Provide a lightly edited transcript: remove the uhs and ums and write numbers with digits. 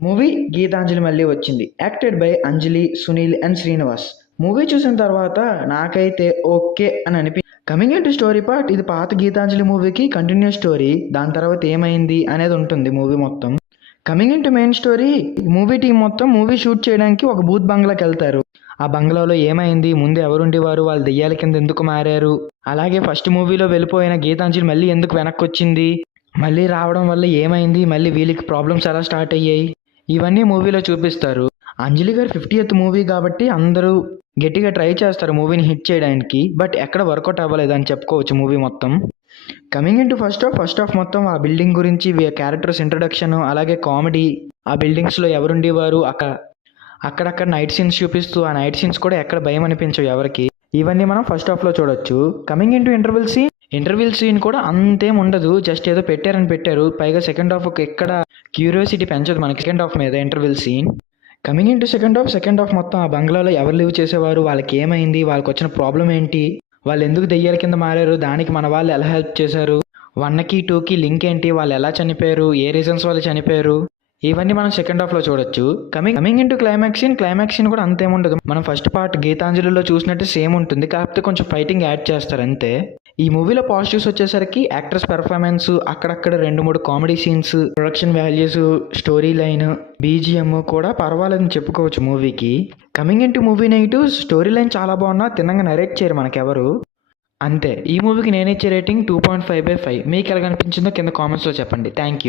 Movie 'Gitanjali' మళ్ళీ వచ్చింది. Acted by Anjali, Sunil and Srinivas. Movie చూసిన తర్వాత నాకైతే ఓకే అని కమింగ్ ఇంటూ స్టోరీ పార్ట్, ఇది పాత 'గీతాంజలి' మూవీకి కంటిన్యూస్ స్టోరీ. దాని తర్వాత ఏమైంది అనేది ఉంటుంది మూవీ మొత్తం. Coming into main story, movie team మొత్తం మూవీ షూట్ చేయడానికి ఒక బూత్ బంగ్లాకి వెళ్తారు. ఆ బంగ్లాలో ఏమైంది, ముందు ఎవరుండేవారు, వాళ్ళు దెయ్యాల కింద ఎందుకు మారారు, అలాగే ఫస్ట్ మూవీలో వెళ్ళిపోయిన గీతాంజలి మళ్ళీ ఎందుకు వెనక్కి వచ్చింది, మళ్ళీ రావడం వల్ల ఏమైంది, మళ్ళీ వీళ్ళకి ప్రాబ్లమ్స్ ఎలా స్టార్ట్ అయ్యాయి, ఇవన్నీ మూవీలో చూపిస్తారు. అంజలి గారి 50th మూవీ కాబట్టి అందరూ గట్టిగా ట్రై చేస్తారు మూవీని హిట్ చేయడానికి. బట్ ఎక్కడ వర్కౌట్ అవ్వలేదు అని చెప్పుకోవచ్చు మూవీ మొత్తం. కమింగ్ ఇంటూ ఫస్ట్ హాఫ్ మొత్తం ఆ బిల్డింగ్ గురించి, క్యారెక్టర్స్ ఇంట్రడక్షన్, అలాగే కామెడీ, ఆ బిల్డింగ్స్లో ఎవరుండేవారు, అక్కడక్కడ నైట్ సీన్స్ చూపిస్తూ ఆ నైట్ సీన్స్ కూడా ఎక్కడ భయం అనిపించవు ఎవరికి. ఇవన్నీ మనం ఫస్ట్ హాఫ్లో చూడొచ్చు. కమింగ్ ఇంటూ ఇంటర్వెల్ సీన్ కూడా అంతేం ఉండదు, జస్ట్ ఏదో పెట్టారు. పైగా సెకండ్ హాఫ్ ఎక్కడ క్యూరియాసిటీ పెంచదు మనకి సెకండ్ హాఫ్ మీద interval scene. Coming into second half మొత్తం ఆ బంగ్లాలో ఎవరు లివ్ చేసేవారు, వాళ్ళకి ఏమైంది, వాళ్ళకి వచ్చిన ప్రాబ్లం ఏంటి, వాళ్ళు ఎందుకు దెయ్యాల కింద మారారు, దానికి మన వాళ్ళు ఎలా హెల్ప్ చేశారు, 1కి 2కి లింక్ ఏంటి, వాళ్ళు ఎలా చనిపోయారు, ఏ రీజన్స్ వాళ్ళు చనిపోయారు, ఇవన్నీ మనం సెకండ్ హాఫ్లో చూడొచ్చు. కమింగ్ ఇంటూ క్లైమాక్స్ సీన్ కూడా అంతేముండదు. మనం ఫస్ట్ పార్ట్ గీతాంజలిలో చూసినట్టు సేమ్ ఉంటుంది, కాకపోతే కొంచెం ఫైటింగ్ యాడ్ చేస్తారు అంతే. ఈ మూవీలో పాజిటివ్స్ వచ్చేసరికి యాక్టర్స్ పెర్ఫార్మెన్స్, అక్కడక్కడ 2-3 comedy scenes, production values, story line, BGM కూడా పర్వాలేదని చెప్పుకోవచ్చు మూవీకి. Coming into movie negatives, story line చాలా బాగున్నా తిన్నంగా నరేట్ చేయరు మనకెవరు. అంతే. ఈ మూవీకి నేను ఇచ్చే రేటింగ్ 2.5/5. మీకు ఎలా అనిపించిందో కింద కామెంట్స్లో చెప్పండి. Thank you.